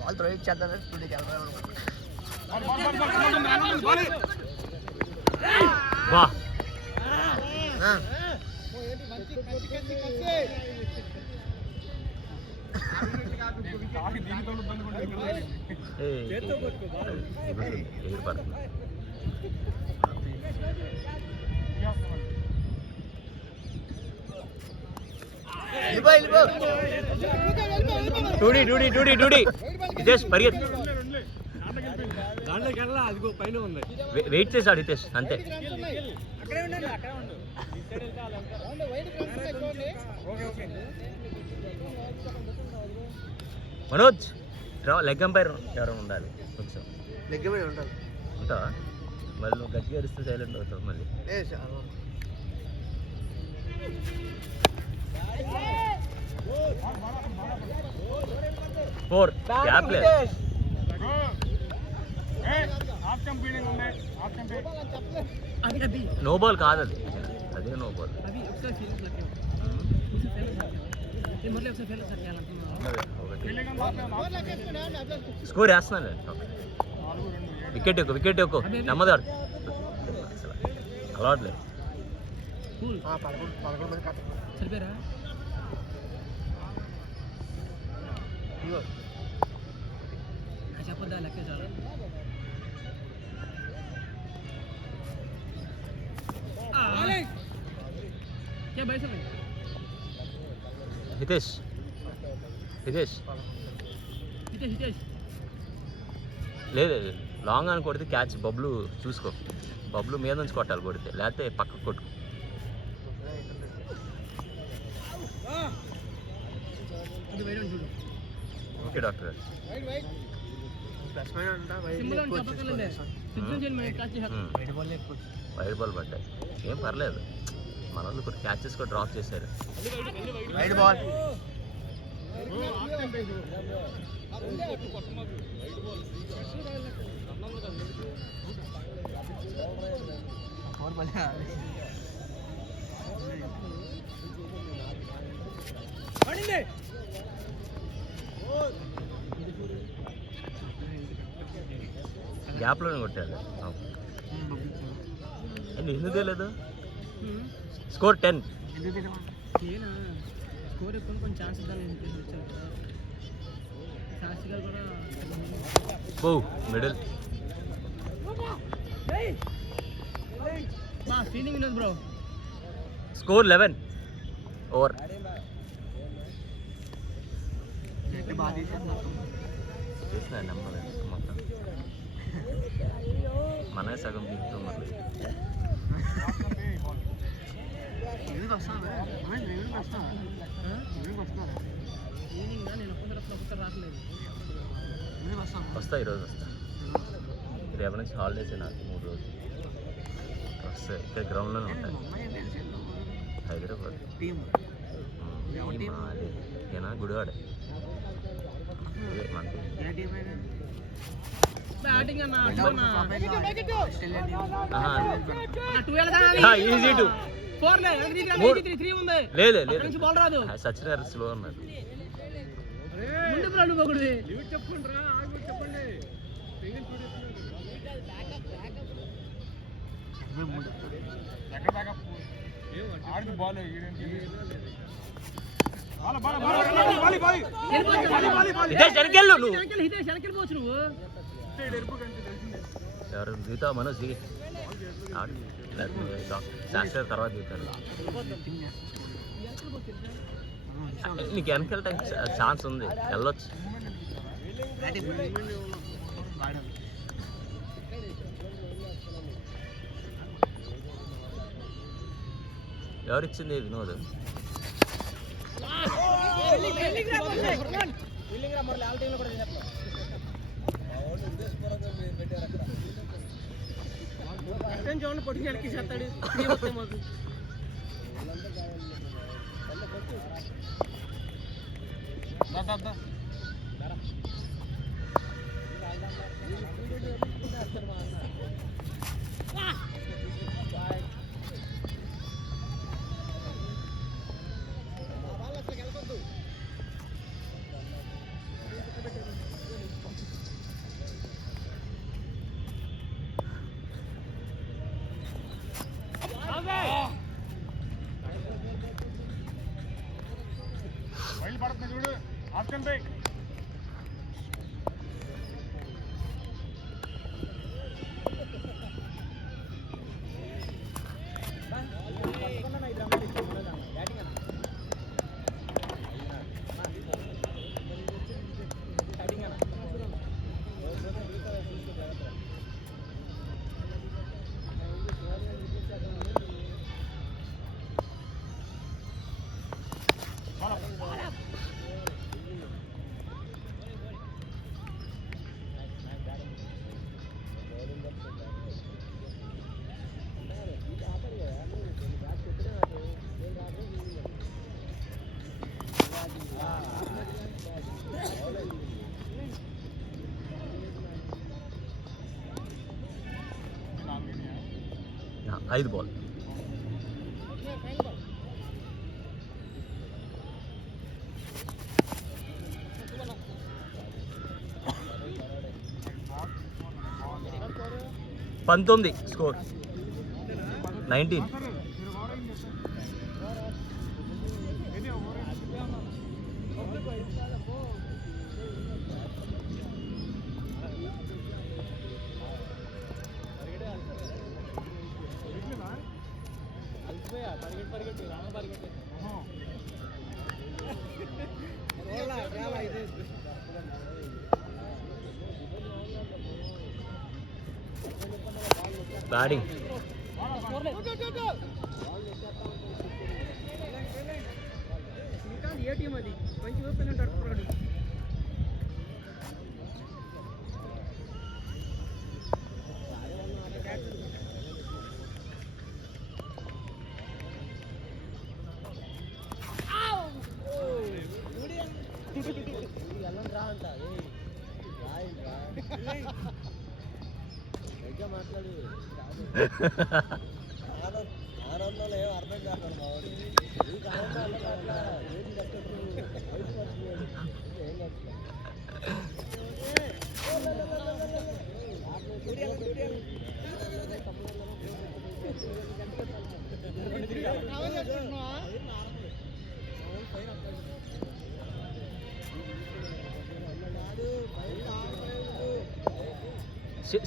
Ball throw ఇచ్చేద్దాం స్టూడియోకి వెళ్తాను. వెయిట్ చేశాడు హితేష్ అంతే. మనోజ్ లెగ్ అంపైర్ ఎవరైనా ఉండాలి కొంచెం. లెగ్ ఉండాలి ఉంటావా? మళ్ళీ నువ్వు గట్టిగా అరిస్తే సైలెంట్ అవుతావు మళ్ళీ. ఫోర్ గ్యాప్ లేదు. నో బాల్ కాదు అది, అదే నో బాల్. స్కోర్ వేస్తున్నాను. వికెట్ ఎక్కువ, వికెట్ ఎక్కువ, నెమ్మదాడు అలవాట్లేదు. చెప్పొద్దా లెక్క చాలా. హితేష్ హితేష్ లేదు, లాంగ్ అని కొడితే క్యాచ్. బబ్లు చూసుకో, బబ్లు మీద నుంచి కొట్టాలి కొడితే, లేకపోతే పక్కకు కొట్టు. ఓకే డాక్టర్ గారు. వైడ్ బాల్ పడ్డాయి, ఏం పర్లేదు. మన వాళ్ళు కొన్ని క్యాచెస్ కూడా డ్రాప్ చేశారు. వైడ్ బాల్ గ్యాప్లోనే కొట్టాడు. ఎందుకు తెలియదు? స్కోర్ 10. స్కోర్ ఎక్కువ కొంచెం ఛాన్స్ ఓ మిడిల్ ఫీలింగ్ ఉండదు బ్రో. Score 11 over. చూసిన నెంబర్ మొత్తం మనమే సగం దిగుతూ మళ్ళీ. వస్తా, ఈరోజు వస్తా. రేపటి నుంచి హాలిడేస్ నాకు 3 రోజులు వస్తాయి. ఇక్కడ గ్రౌండ్లోనే ఉంటాయి. హైదరాబాద్ ఏనా గుడివాడ మనకి. ఈజీ టు లేదు లేదు, సచిన్ గారు స్లో అన్నారు. ఎవరు దిగుతావు? మనోజ్ దిగి శాస్త్ర తర్వాత దిగుతారు. నీకు వెనకెళ్ళటానికి ఛాన్స్ ఉంది, వెళ్ళొచ్చు. ఎవరిచ్చింది వినోద్? పొట్టి చేస్తాడు. 5 బాల్. పంతొమ్మిది స్కోర్ 19. బ్యాటింగ్ ఏ టీం అది మంచి ఓపెన్ అంటారు. ఆనందంలో ఏం అర్థం కాదు మావాడు.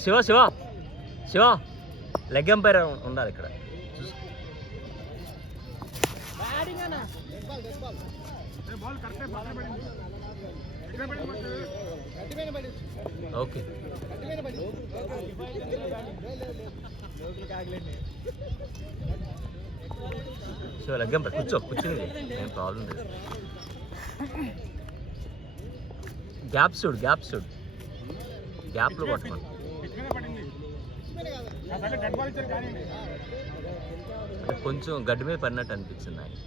శివ శివ శివ లెగ్ ఎంపైర్ ఉండాలి ఇక్కడ. ఓకే శివ లెగ్ ఎంపైర్ కూర్చుంది ఏం ప్రాబ్లం లేదు. గ్యాప్స్ చూడు గ్యాప్లో కొట్టమని. కొంచెం గడ్డి మీద పడినట్టు అనిపించింది నాకు.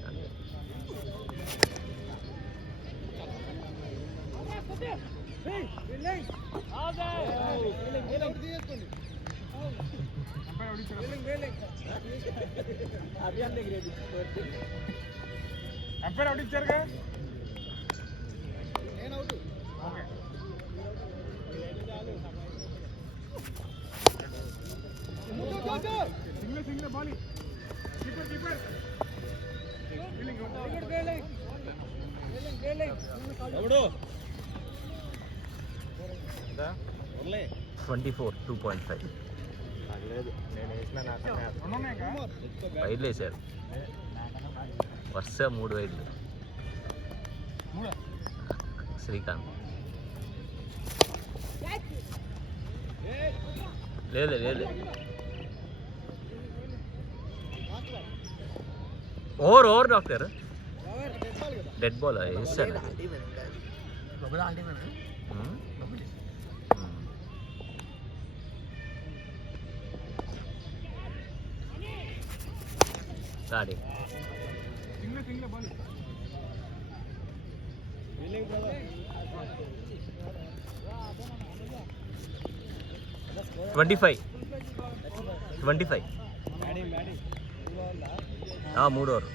అంపైర్ అవుట్ ఇచ్చారుగా. సింగిల్ బాల్ కీపర్ ఎవడు 24 2.5 వైడ్లు వేసారు. వరుస 3 వైడ్లు. శ్రీకాంత్ లేదు ఓవర్ డాక్టర్. డెడ్ బాల్ వేసారు. గాడి 25 3 ఓవర్.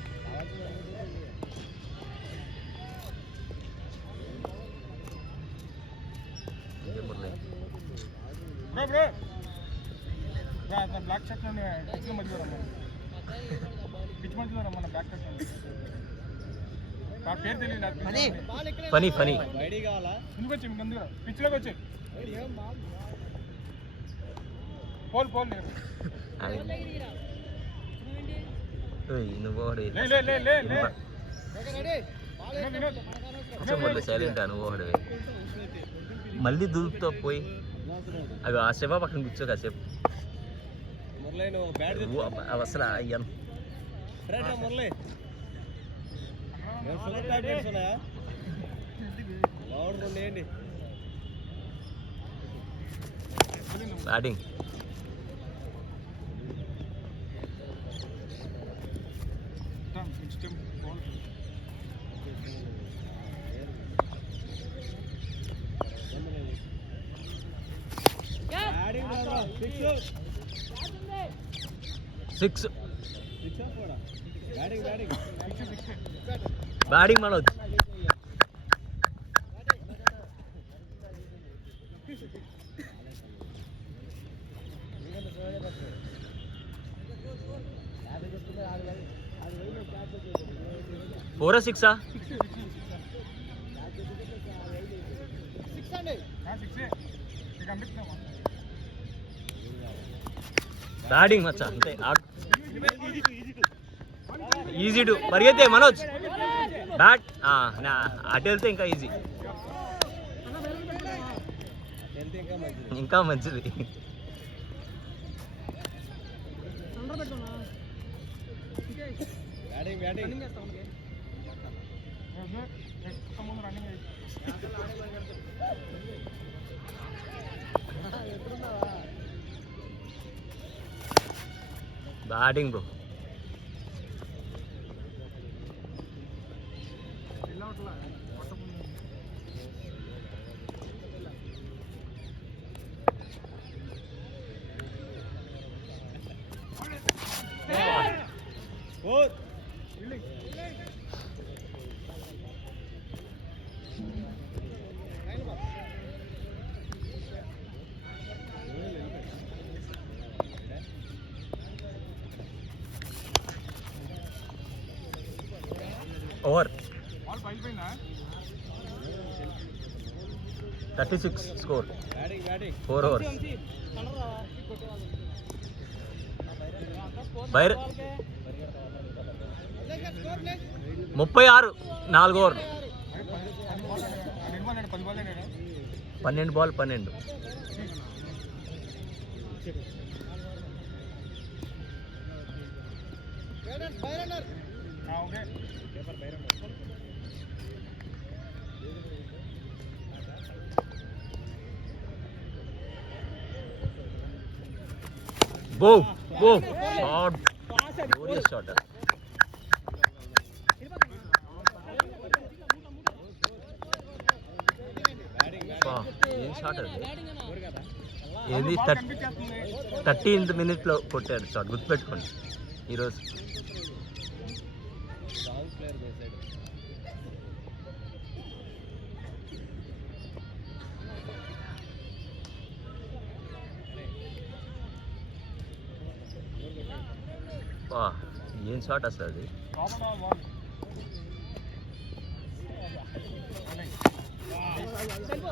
బ్లాక్ షర్ట్ మధ్యలో రమ్మని పిచ్ మధ్యలో రమ్మన్న బ్లాక్ షర్ట్ నా పేరు తెలియదు ఫనీ ఫనీ బయటికి కావాలా ముందుకు వచ్చి ముందుగా పిచ్చిలోకి వచ్చి పోల్ పోల్ లేదు నువ్వు లే లే లే లే లే మళ్ళీ సైలెంట్ నువ్వు ఒకటి మళ్ళీ దూకుతో పోయి అవి ఆ శవ పక్కన కూర్చో కాసేపు మురళి నువ్వు బ్యాట్ అసలు అయ్యాను మురళి షుగర్ టాబ్లెట్స్ ఉన్నాయా లౌడ్ ఉండేయండి బ్యాటింగ్ సిక్స్ బ్యాటింగ్ మనోజ్ ఫోరా సిక్సా బ్యాటింగ్ మచ్చా అంతే ఈజీ టు పరిగెత్తే మనోజ్ బ్యాట్ అటు వెళ్తే ఇంకా ఈజీ ఇంకా మంచిది batting batting batting bro over 36 score 4 overs బైర్ 36 4 ఓవర్లు 12 ball 12 Go, go, shot, glorious shot. ఏం షాట్ అది ఏది 13th minute కొట్టాడు షాట్ గుర్తుపెట్టుకోండి ఈరోజు ఏం షాట్ అసలు అది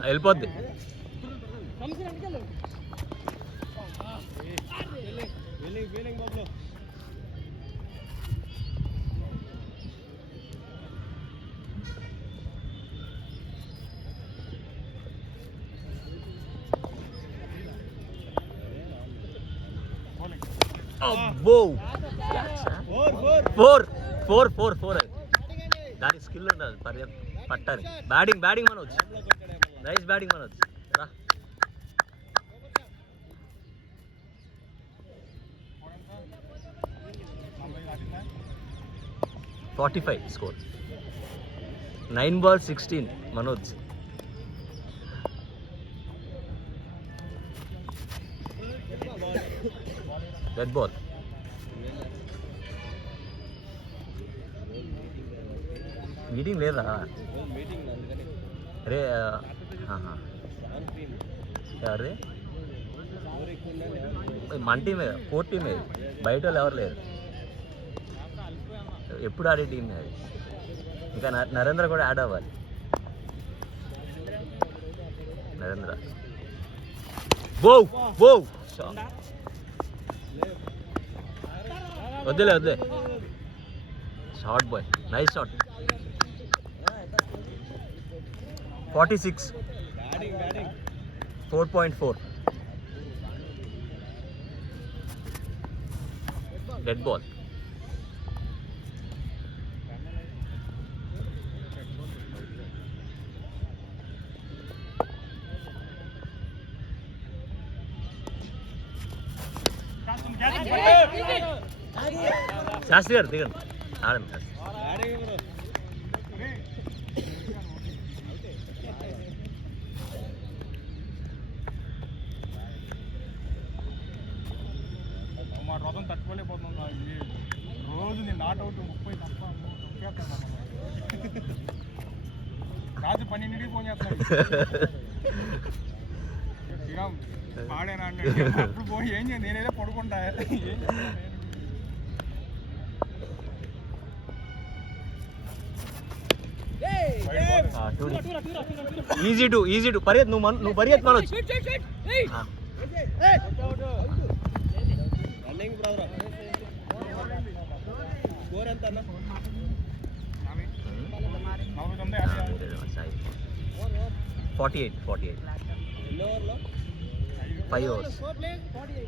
వెళ్ళిపోద్ది అబ్బో 4 దానికి స్కిల్ ఉండాలి పట్టాలి batting Manoj nice batting Manoj రా 45 score 9 balls 16 Manoj red ball meeting లేదా అరే ఎవరి మన టీమే 4 టీమే బయట వాళ్ళు ఎవరు లేరు ఎప్పుడు ఆడే టీమే అది ఇంకా నరేంద్ర కూడా యాడ్ అవ్వాలి. నరేంద్ర వద్దులే short boy, nice shot. 46 batting 4.4 dead ball. Shastri garu దిగండి, ఆడండి శాస్త్రి. Batting bro. మా రథం తట్టుకోలేకపోతుంది. రోజు నేను నాట్ అవుట్ 30 తప్ప తొక్కేస్తాను. రాత్రి 12కి ఫోన్ చేస్తాను. శ్రీరామ్ పాడేనా అంటే అప్పుడు పోయి ఏం చేయాలి, నేనేదో పడుకుంటా. ఏం ఈజీ టు పరిగెత్, నువ్వు పరిగెత్ మనోజ్. Running brother. స్కోర్ ఎంత అన్న? 48 ఎన్ని ఓవర్లో? 5 ఓవర్స్.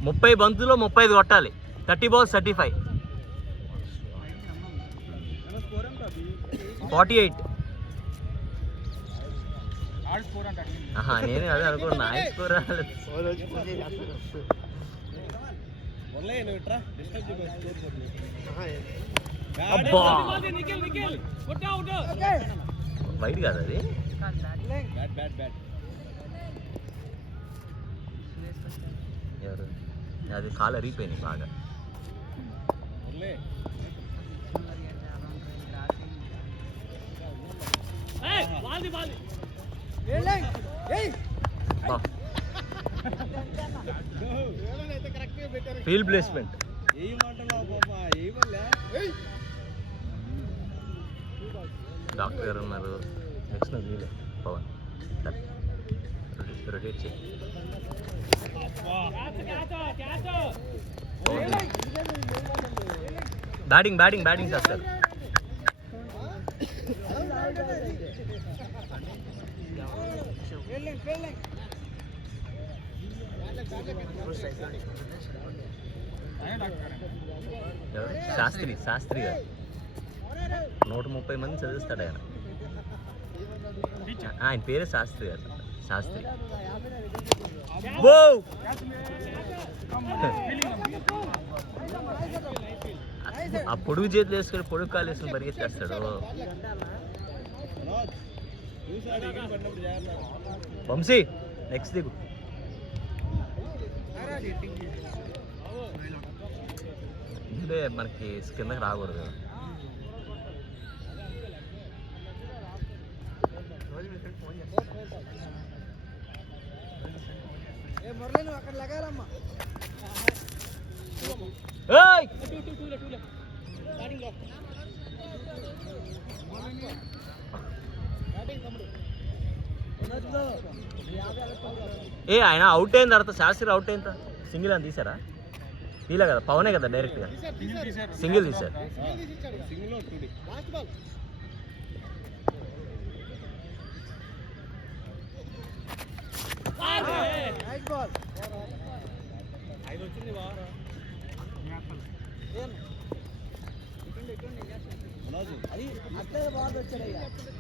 30 బంతుల్లో 35 కొట్టాలి. 30 balls 35. 48. ఆడు స్కోర్ అంటాడు. నేను అదే అనుకున్నా, స్కోర్ రాలేదు. మురళి నువ్వు ఇట్రా, డిస్టర్బ్ అబ్బా వైట్ కాదు అది. బ్యాట్ ఎవరు అది కాలు అరిగిపోయినాయి బాగా. Murali field placement. డాక్టర్ గారు ఉన్నారు. నెక్స్ట్ వీలే పవన్ రొటేట్ చేయి. బ్యాటింగ్ చేస్తారు. శాస్త్రి గారు 130 మంది చదివిస్తాడు ఆయన. ఆయన పేరే శాస్త్రి గారు. శాస్త్రి. ఆ పొడుగు చేతులు వేసుకొని పొడుగు కాలు వేసుకొని పరిగెత్తేస్తాడు. వంశీ నెక్స్ట్ దిగు. ఇదే మనకి కిందకి రాకూడదు. ఆయన అవుట్ అయిన తర్వాత శాస్త్రి అవుట్ అయిన తర్వాత సింగిల్ అని తీసారా? తీలే కదా, పవనే కదా డైరెక్ట్గా సింగిల్ తీశారు.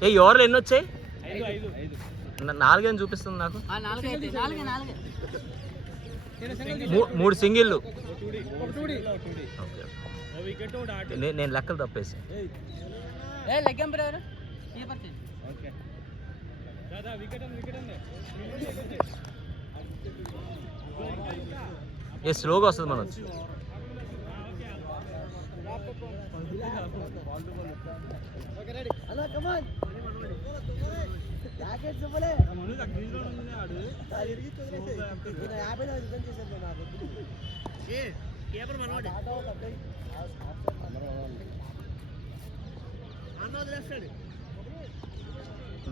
ఈ ఓవర్లు ఎన్ని వచ్చాయి? 4 అని చూపిస్తుంది నాకు. 3 సింగిళ్ళు. నేను లెక్కలు తప్పేసి. ఏ స్లోగా వస్తుంది మనం.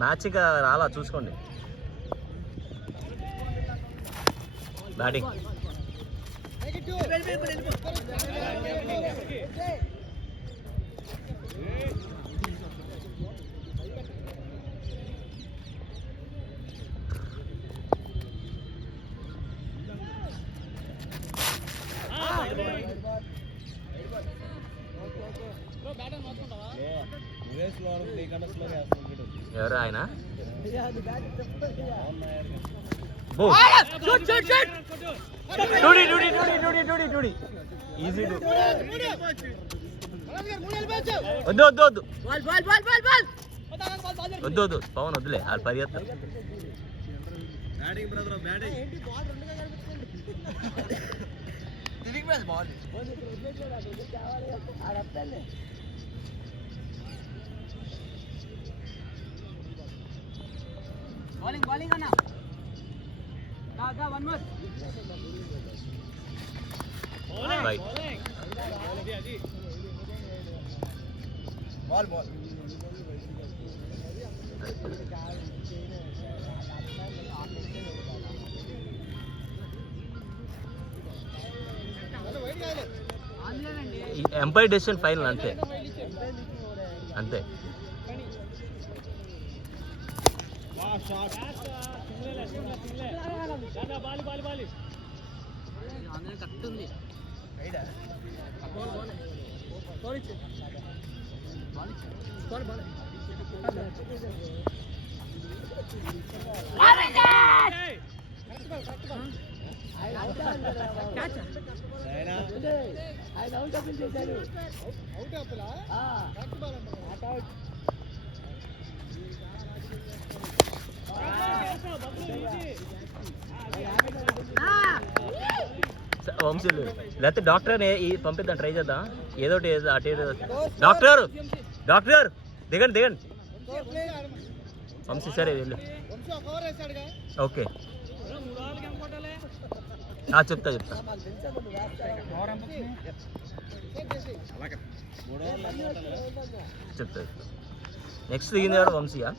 మ్యాచ్ ఇంకా రాలా చూసుకోండి. బ్యాటింగ్ నువ్వే స్లో అనుకో, నీకన్నా స్లోగా వేస్తాను వీడు. ఎవరు ఆయన? ఈజీ వద్దు వద్దు వద్దు వద్దు వద్దు పవన్ వద్దులే వాళ్ళు పరిగెత్తారు. Batting brother batting. బౌలింగ్ అన్న one more right ball umpire decision final అంతే అంతే. వంశీలు లేకపోతే డాక్టర్ పంపిద్దాం, ట్రై చేద్దాం ఏదోటి అటు డాక్టర్ డాక్టర్ దిగండి దిగండి వంశీ సరే వెళ్ళు. ఓకే చెప్తా చెప్తా చెప్తా నెక్స్ట్ దిగింది ఎవరు? వంశీయా?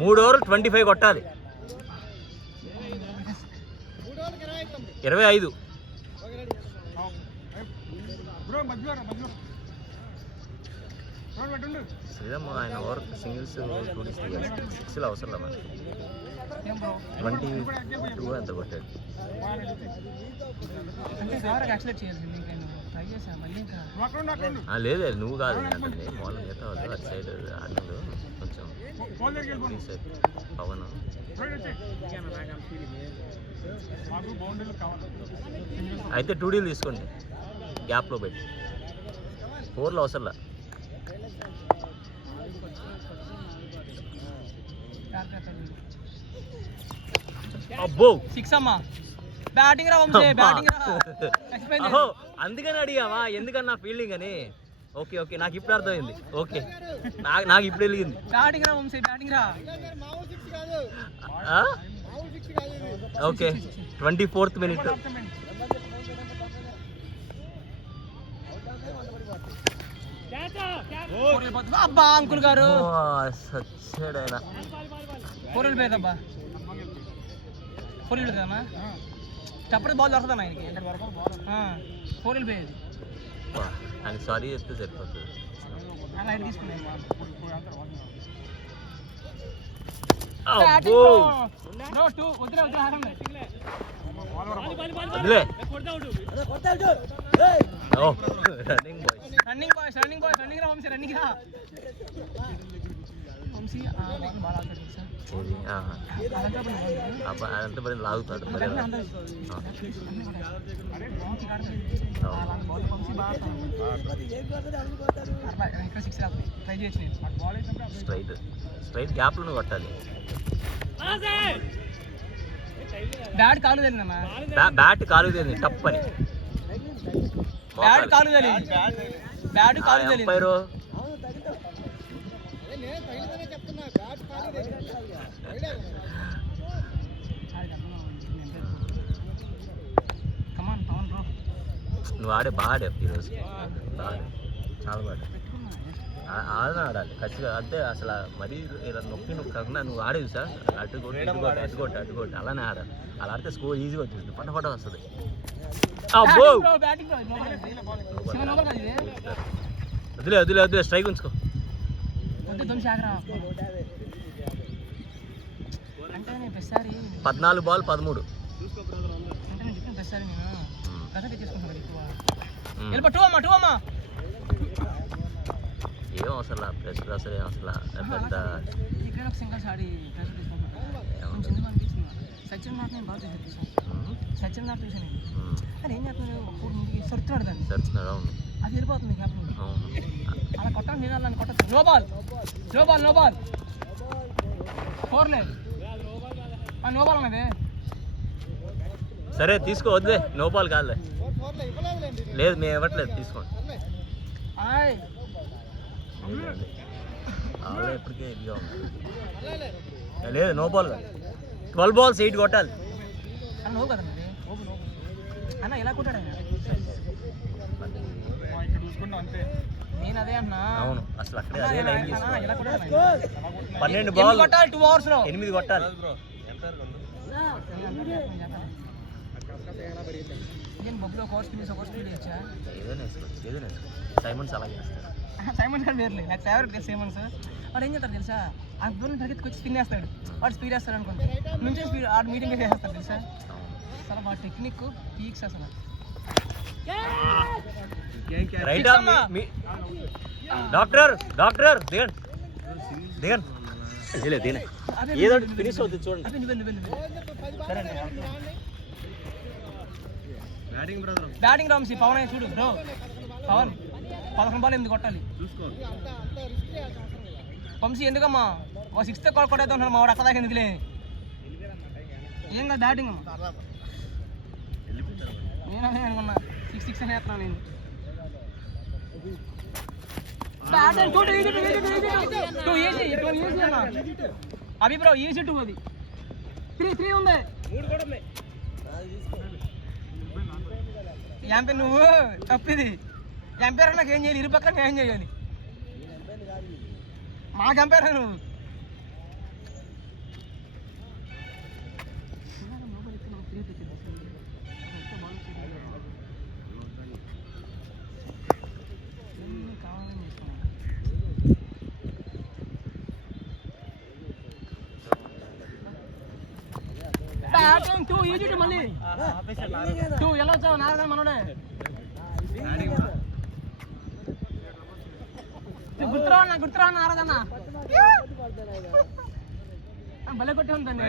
3 ఓవర్లు 25 కొట్టాలి. 25 శ్రీరామ్ ఆయన ఓవర్ సింగిల్స్ 2 6 అవసరం లేదు మనకి. 22 ఎంత కొట్టాడు. లేదు నువ్వు కాదు అంటే మామూలు మిగతా వాళ్ళు అటు సైడ్ ఆడినాడు కొంచెం పవన్. అయితే 2 డీలు తీసుకోండి గ్యాప్లో పెట్టి, 4లో అవసరంలా. అబ్బో 6 అమ్మా. బ్యాటింగ్ రా వంశీ, బ్యాటింగ్ రా. అహో అందుకని అడిగావా ఎందుకన్నా ఫీల్డింగ్ అని? ఓకే ఓకే నాకు ఇప్పుడు అర్థమైంది. ఓకే నాకు ఇప్పుడు వెలిగింది. బ్యాటింగ్ రా వంశీ, బ్యాటింగ్ రా. Okay 24th minute. అబ్బా అంకుల్ గారు సచ్చాడైనా 4 వెళ్ళిపోయేదబ్బా. 4 వెళ్ళిపోయేదమ్మా. చప్పటి బాల్ దొరకదమ్మా ఆయనకి. 4 వెళ్ళిపోయేది. ఆయన సారీ చెప్తే సరిపోతుంది. అలా ఆయన తీసుకున్నాను. రన్నింగ్ బాయ్స్ రన్నింగ్ రా వంశీ, రన్నింగ్ రా వంశీ. అదంతా పడి లాగుతాడు. స్ట్రైట్ గ్యాప్లో కొట్టాలి. బ్యాట్ కాలు తెలియదమ్మా. బ్యాట్ కాలు తెలియదు టప్పని. బ్యాట్ కాలు తెలియదు. బ్యాట్ కాలు తెలియదు. ఎంపైరు నువ్వు బాగా ఆడావు ఈరోజు, బాగా ఆడావు, చాలా బాగా ఆడాలి ఖచ్చితంగా. అంటే అసలు మరీ ఇలా నొక్కి కాకుండా నువ్వు ఆడేది సార్, అటుకోటి అలానే ఆడాలి. అలా ఆడితే స్కోర్ ఈజీగా వచ్చేస్తుంది, ఫటాఫట వస్తుంది. వదిలే స్ట్రైక్ ఉంచుకో. 14 బాల్ 13. ఏం అవసరం ప్రెషర్ ఏం అవసరం పెద్ద సచిన్ నాట్ నేను బాగా చూసాను. సచిన్ నాట్ చూసాను కానీ ఏం చేస్తున్నాడు, సరుతున్నాడు దాన్ని, సరుతున్నాడు. అవును, అది వెళ్ళిపోతుంది క్యాప్టెన్. అవును, అలా కొట్టాను నేను, అలా కొట్టచ్చు. నో బాల్ 4 లేదు, నో బాల్ అన్నది. సరే తీసుకో, వద్దే నో బాల్ కాదులే. లేదు మేము ఇవ్వట్లేదు, తీసుకోండి. ఆవిడ ఎప్పటికే ఇదిగా ఉంది. లేదు నో బాల్ కాదు, 12 balls 8 కొట్టాలి. నో కదా అన్న, ఎలా కొట్టాడు ఆయన? ఇక్కడ చూసుకుంటాం అంతే. నేను అదే అన్నా. అవును, అసలు అక్కడే అదే లైన్ తీసుకోవాలి. ఎలా కొట్టాడు? 12 balls కొట్టాలి, 2 hours లో 8 కొట్టాలి. నేను బొబ్బులో ఒక కోర్స్ ఫీల్ ఇచ్చా. ఏదైనా వేసుకోవచ్చు. సైమన్స్ అలా చేస్తారు. సైమన్స్ కానీ వేర్లే, నాకు ఫేవరెట్ సైమన్స్. వాడు ఏం చేస్తాడు తెలుసా, ఆ దూరం పరిగెత్తుకొచ్చి స్పిన్ వేస్తాడు, వాడు స్పీడ్ వేస్తాడు అనుకోండి, నుంచి స్పీడ్ ఆడు మీటింగ్ వేసేస్తాడు తెలుసా. అసలు వాడు టెక్నిక్ పీక్స్ అసలు. రైట్ డాక్టర్ దిగండి ఏదో ఫినిష్ అవుతుంది చూడండి. బ్యాటింగ్ రామ్సీ పవన్ అయ్యి చూడు బ్రో. పవన్ 11 బాల్ 8 కొట్టాలి. వంశీ ఎందుకమ్మా ఓ 6th కొట్టేద్దాం మా వాడు అక్కడ దాకా ఎందుకులే. ఏం కాదు బ్యాటింగ్ అమ్మా, నేను అదే అనుకున్నా 6 అని వేస్తున్నాను నేను. అభి బ్రో ఈజీ 2 అది 3 ఉంది. ఎంపైర్ నువ్వు తప్పిది, ఎంపైర్ నాకు ఏం చేయాలి, ఇరుపక్కన ఏం చేయాలి, మాకు ఎంపైర్ నువ్వు. బ్యాటింగ్ 2 ఈజీ 2 మళ్ళీ 2 ఎలా వచ్చావు నారాయణ మనోడే. గుర్తురావు నారాయణ భలే కొట్టే ఉంటాను.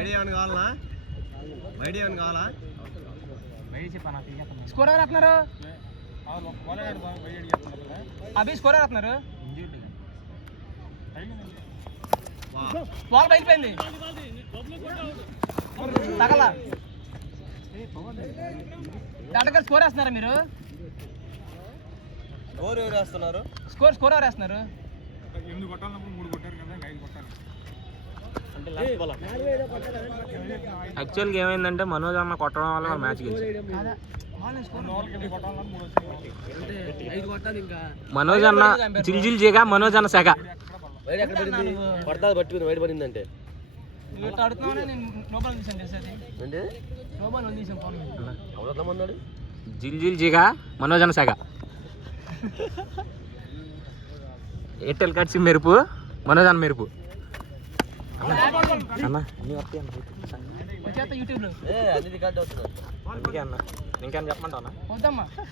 స్కోర్ ఎవరు వేస్తున్నారు? అభి స్కోర్ ఎవరు వేస్తున్నారు? బాల్ బయలుపోయింది తగల. డాక్టర్ స్కోర్ వేస్తున్నారా మీరు? స్కోర్ ఎవరు వేస్తున్నారు? యాక్చువల్గా ఏమైందంటే మనోజ్ అన్న కొట్టడం వల్ల మ్యాచ్ గెలిచాడు. మనోజ్ అన్న జిల్ జేగా, మనోజ్ అన్న సెగ పడుతుంది బయట పడిందంటే జిల్ జిగా మనోజ్ అన్న సెగ. ఎయిర్టెల్ కట్సి మెరుపు, మనోజ్ అన్న మెరుపు.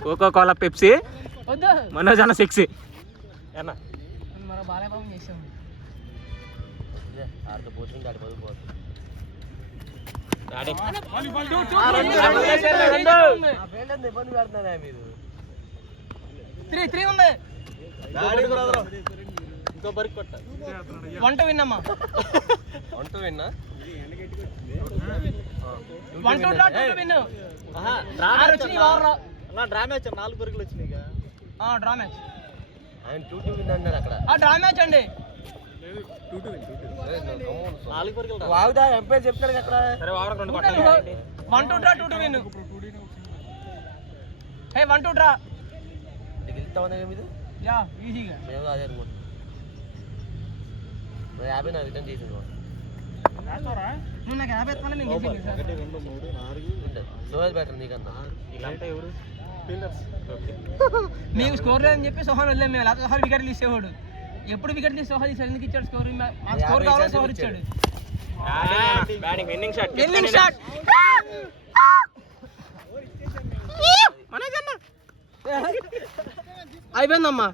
కోకో కోలా పెప్సీ, మనోజ్ అన్న సెక్సీ. వంట విన్నమ్మా, డ్రా మ్యాచ్ 4 బరుగులు వచ్చినాయి. డ్రా మ్యాచ్ అండి. 1 2 డ్రా 2 విన్. హే 1-2 డ్రా నీకు వెళ్తామన్నా మీరు యా ఈజీగా మేము అదే అనుకుంటున్నాం 50 నాకు రిటర్న్ చేసింది వేస్తారా? నువ్వు నాకు 50 ఎత్తున్నా నేను గెలిచాను సార్ 1 2 3 4 సోహెల్ బ్యాటర్ నీకన్నా ఇలాంటి ఎవరు మీకు స్కోర్ లేదని చెప్పి సోహన్ వెళ్ళాం మేము లేకపోతే సోహన్ వికెట్ తీసేవాడు ఎప్పుడు వికెట్ తీసి సోహన్ తీసాడు ఎందుకు ఇచ్చాడు స్కోర్ మాకు స్కోర్ కావాలని సోహన్ ఇచ్చాడు బ్యాటింగ్ విన్నింగ్ షాట్ ఎల్లింగ్ షాట్ అయిపోయిందమ్మా